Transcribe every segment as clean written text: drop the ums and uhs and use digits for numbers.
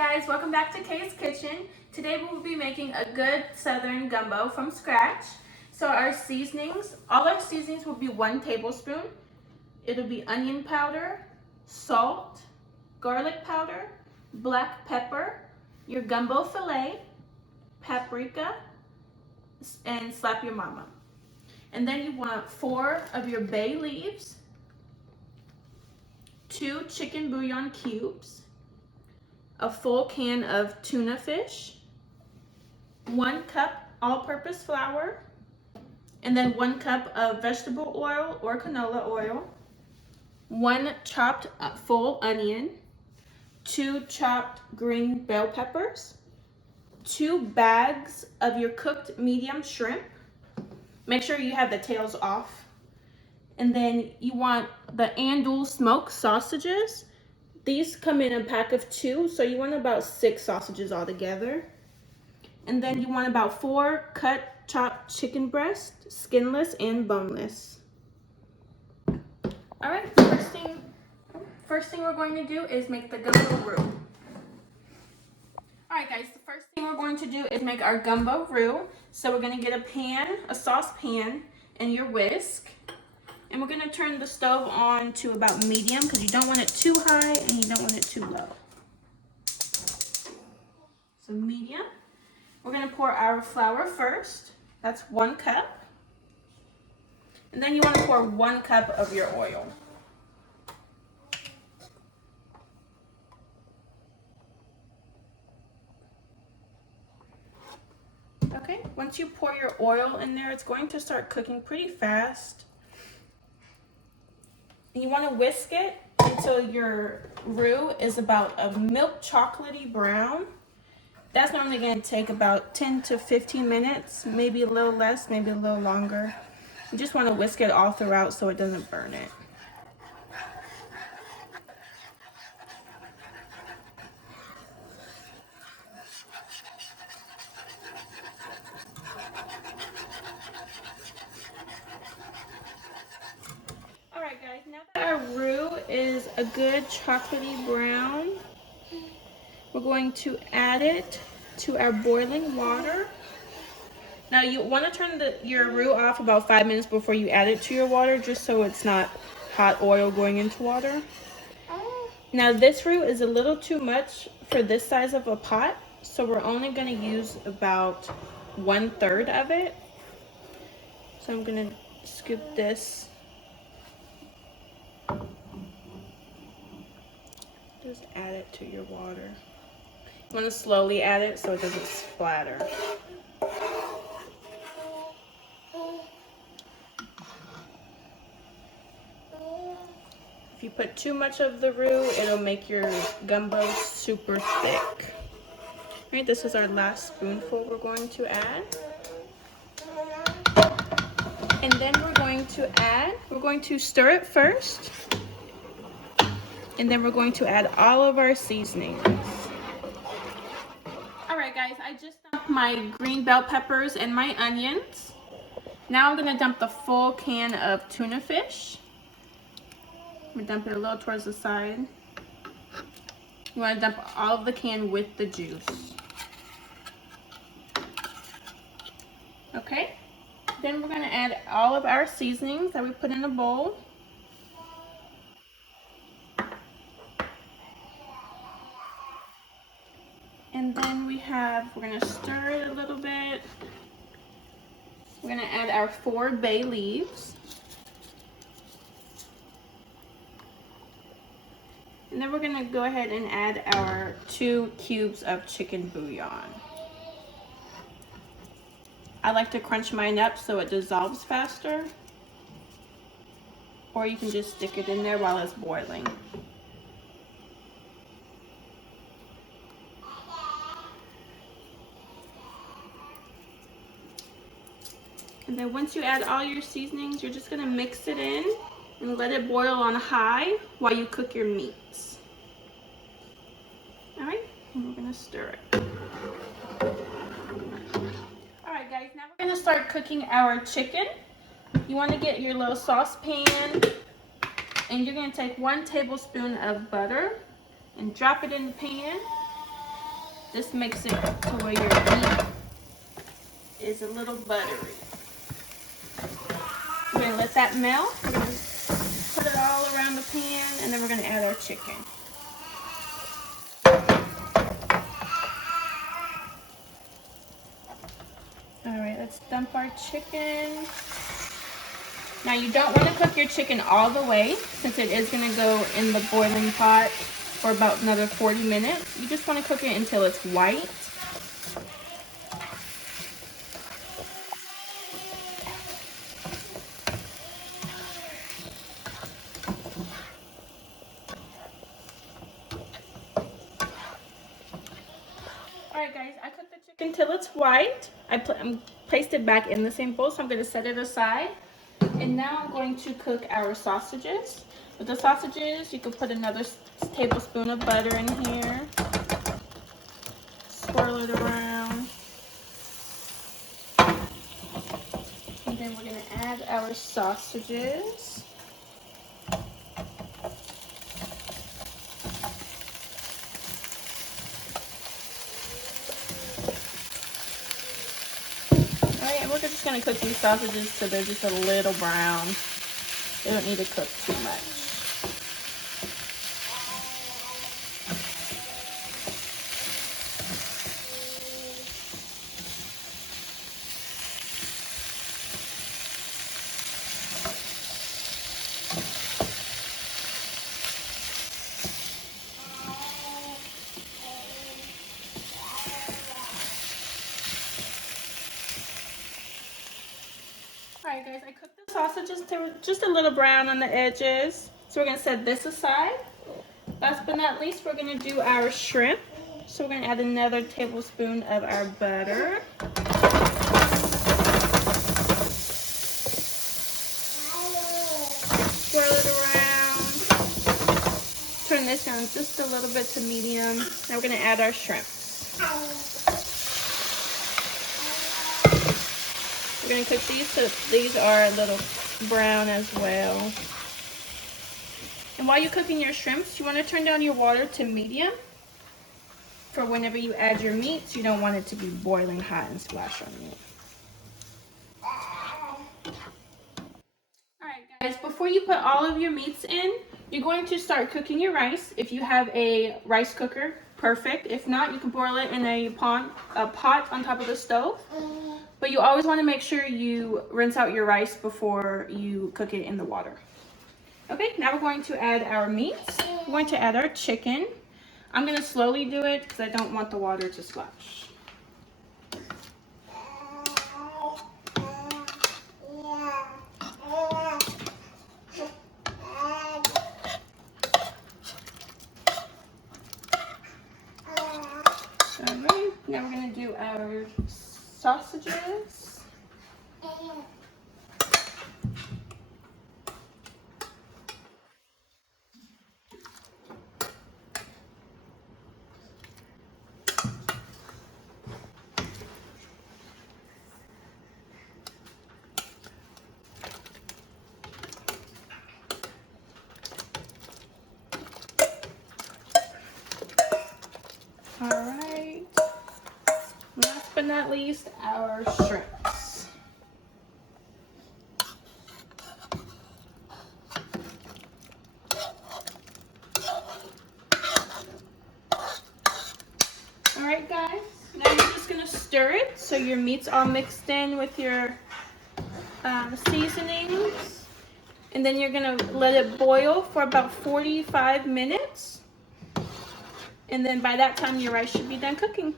guys, welcome back to Kay's Kitchen. Today we will be making a good southern gumbo from scratch. So our seasonings, all our seasonings will be 1 tablespoon. It'll be onion powder, salt, garlic powder, black pepper, your gumbo filé, paprika, and slap your mama. And then you want 4 of your bay leaves, 2 chicken bouillon cubes, a full can of tuna fish, 1 cup all-purpose flour, and then 1 cup of vegetable oil or canola oil, 1 chopped full onion, 2 chopped green bell peppers, 2 bags of your cooked medium shrimp. Make sure you have the tails off. And then you want the andouille smoked sausages. These come in a pack of 2, so you want about 6 sausages altogether. And then you want about 4 chopped chicken breasts, skinless and boneless. All right, first thing we're going to do is make the gumbo roux. All right, guys, the first thing we're going to do is make our gumbo roux. So we're going to get a pan, a saucepan, and your whisk. And we're going to turn the stove on to about medium because you don't want it too high and you don't want it too low. So medium. We're going to pour our flour first. That's 1 cup. And then you want to pour 1 cup of your oil. Okay, once you pour your oil in there, it's going to start cooking pretty fast. You want to whisk it until your roux is about a milk chocolatey brown. That's normally going to take about 10 to 15 minutes, maybe a little less, maybe a little longer. You just want to whisk it all throughout so it doesn't burn it. Alright guys, now that our roux is a good chocolatey brown, we're going to add it to our boiling water. Now you want to turn your roux off about 5 minutes before you add it to your water, just so it's not hot oil going into water. Now this roux is a little too much for this size of a pot, so we're only going to use about 1/3 of it. So I'm going to scoop this. Just add it to your water. You want to slowly add it so it doesn't splatter. If you put too much of the roux, it'll make your gumbo super thick. Right, this is our last spoonful we're going to add. And then we're going to stir it first. And then we're going to add all of our seasonings. Alright guys, I just dumped my green bell peppers and my onions. Now I'm going to dump the full can of tuna fish. I'm going to dump it a little towards the side. You want to dump all of the can with the juice. Okay, then we're going to add all of our seasonings that we put in a bowl. And then we're going to stir it a little bit. We're going to add our 4 bay leaves. And then we're going to go ahead and add our 2 cubes of chicken bouillon. I like to crunch mine up so it dissolves faster. Or you can just stick it in there while it's boiling. And then once you add all your seasonings, you're just going to mix it in and let it boil on high while you cook your meats. Alright, and we're going to stir it. Alright guys, now we're going to start cooking our chicken. You want to get your little saucepan, and you're going to take 1 tablespoon of butter and drop it in the pan. This makes it to where your meat is a little buttery. We're gonna let that melt. We're gonna put it all around the pan, and then we're gonna add our chicken. All right, let's dump our chicken. Now you don't want to cook your chicken all the way, since it is gonna go in the boiling pot for about another 40 minutes. You just want to cook it until it's white. Alright guys, I cooked the chicken till it's white. I placed it back in the same bowl, so I'm going to set it aside. And now I'm going to cook our sausages. With the sausages, you can put another tablespoon of butter in here. Swirl it around. And then we're going to add our sausages. Alright, and we're just going to cook these sausages so they're just a little brown. They don't need to cook too much. Alright guys, I cooked the sausages to just a little brown on the edges. So we're going to set this aside. Last but not least, we're going to do our shrimp. So we're going to add another tablespoon of our butter. Swirl it around. Turn this down just a little bit to medium. Now we're going to add our shrimp. We're going to cook these so these are a little brown as well. And while you're cooking your shrimps, you want to turn down your water to medium. For whenever you add your meats, you don't want it to be boiling hot and splash on you. Alright guys, before you put all of your meats in, you're going to start cooking your rice. If you have a rice cooker, perfect. If not, you can boil it in a pot on top of the stove. But you always want to make sure you rinse out your rice before you cook it in the water. Okay, now we're going to add our meats. We're going to add our chicken. I'm going to slowly do it because I don't want the water to splash. Alright, now we're going to do our sausages. Alright, last but not least, our shrimps. Alright guys, now you're just going to stir it so your meat's all mixed in with your seasonings. And then you're going to let it boil for about 45 minutes. And then by that time, your rice should be done cooking.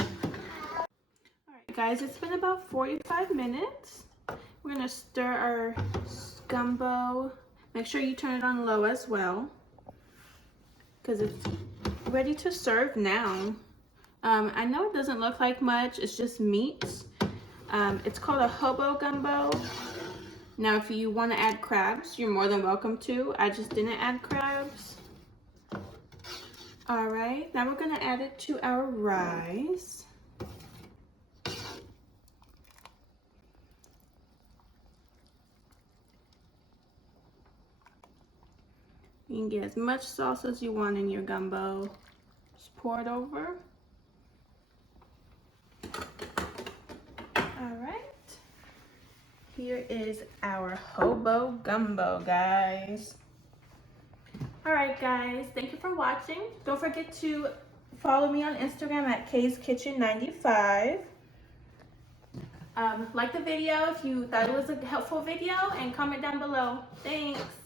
Alright guys, it's been about 45 minutes. We're going to stir our gumbo. Make sure you turn it on low as well, because it's ready to serve now. I know it doesn't look like much, it's just meats. It's called a hobo gumbo. Now if you want to add crabs, you're more than welcome to. I just didn't add crabs. Alright, now we're going to add it to our rice. You can get as much sauce as you want in your gumbo. Just pour it over. here is our hobo gumbo, guys. All right, guys, thank you for watching. Don't forget to follow me on Instagram at Kay's Kitchen 95. Like the video if you thought it was a helpful video, and comment down below. Thanks.